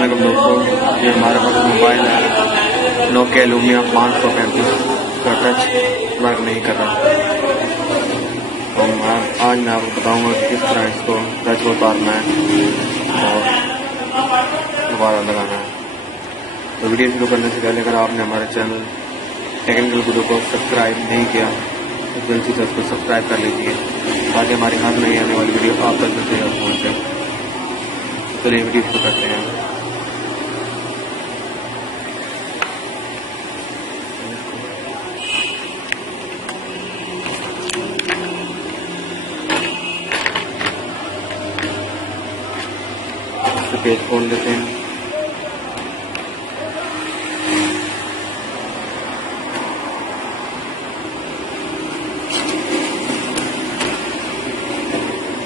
अस्सलामुअलैकुम दोस्तों, ये हमारे पास मोबाइल है नोकिया लूमिया 535 का टच वर्क नहीं कर रहा। तो आज मैं आपको बताऊंगा कि किस तरह इसको टच को उतारना है और दोबारा लगाना है। तो वीडियो शुरू करने से पहले अगर आपने हमारे चैनल टेक्निकल वीडियो को सब्सक्राइब नहीं किया तो जल्दी से उसको सब्सक्राइब कर लीजिए ताकि हमारी हर नई आने वाली वीडियो आप तक जल्दी पहुँचे। चलिए वीडियो शुरू करते हैं। पेज खोल लेते हैं।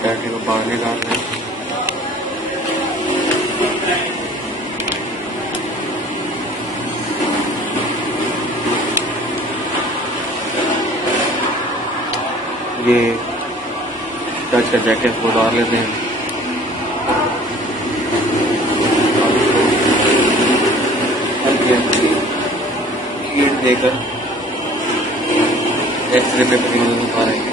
बैटरी को बाहर निकालना है। ये टच का जैकेट को उतार लेते हैं। देकर एक्सरे पेपर की मदद उठा रहे हैं।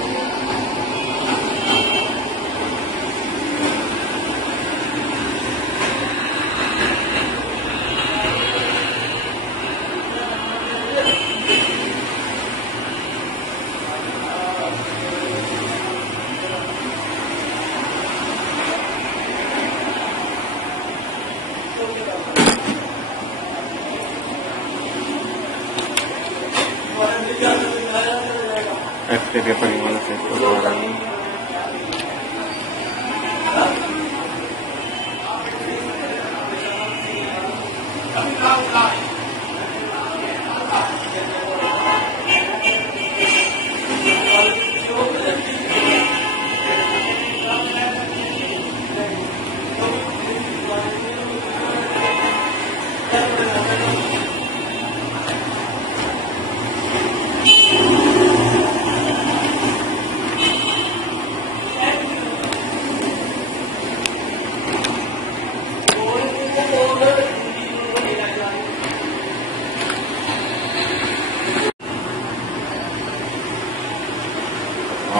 एक्सरे पेपर की मदद से इसको उठा रहे हैं।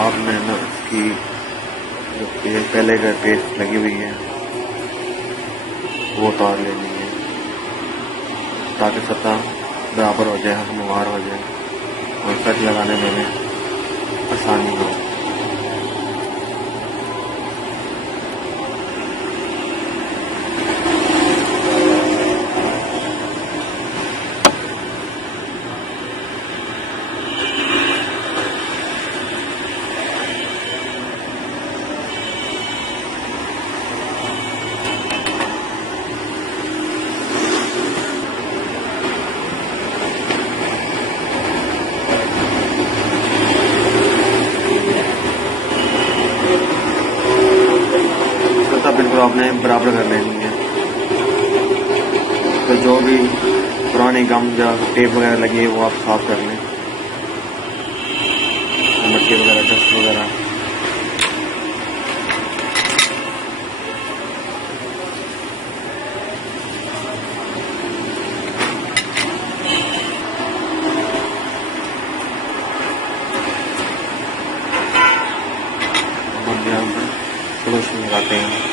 आपने ना इसकी जो पहले का पेस्ट लगी हुई है वो उतार लेनी है ताकि सतह बराबर हो जाए, हमवार हो जाए और कट लगाने में आसानी हो। बिल्कुल आपने बराबर कर लेनी है। तो जो भी पुरानी गम या टेप वगैरह लगी है वो आप साफ कर लें, मट्टी वगैरह डस्ट वगैरह। सोल्यूशन लगाते हैं।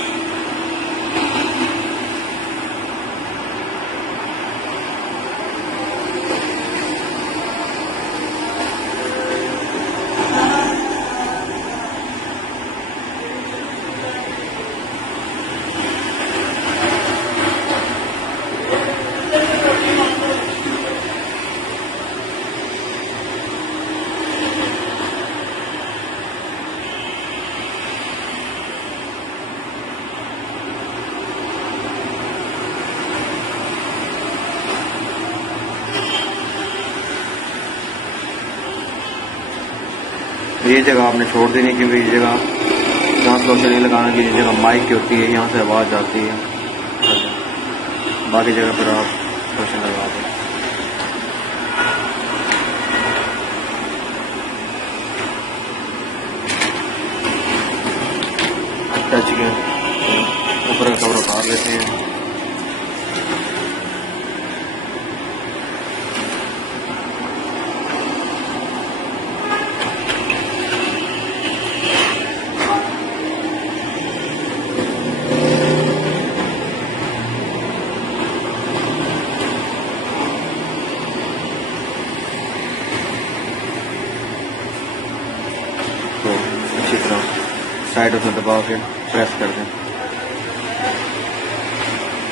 ये जगह आपने छोड़ देनी क्योंकि ये जगह जहाँ सोल्डर नहीं लगाना की जगह माइक की होती है, यहाँ से आवाज़ आती है। बाकी जगह पर आप सोल्डर लगा दें। टच के ऊपर का कवर उतार लेते हैं। साइड से दबा के प्रेस कर दें।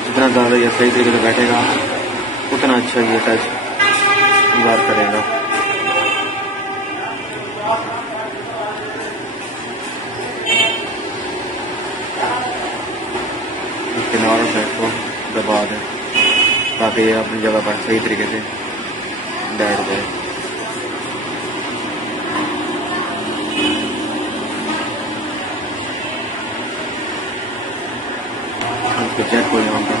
जितना ज़्यादा ये सही तरीके से बैठेगा उतना अच्छा ये टच वर्क करेगा। किनारों से इसको दबा दें ताकि ये अपनी जगह पर सही तरीके से बैठ जाए। इसको चेक हो यहाँ पर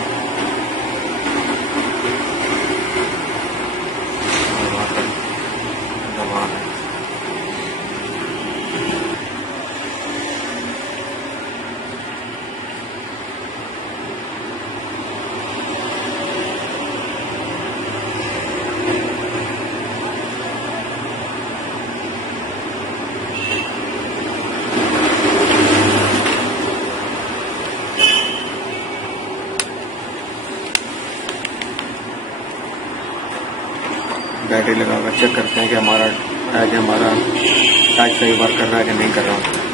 दबा दें। बैटरी लगाकर चेक करते हैं कि हमारा टच सही वर्क कर रहा है कि नहीं कर रहा।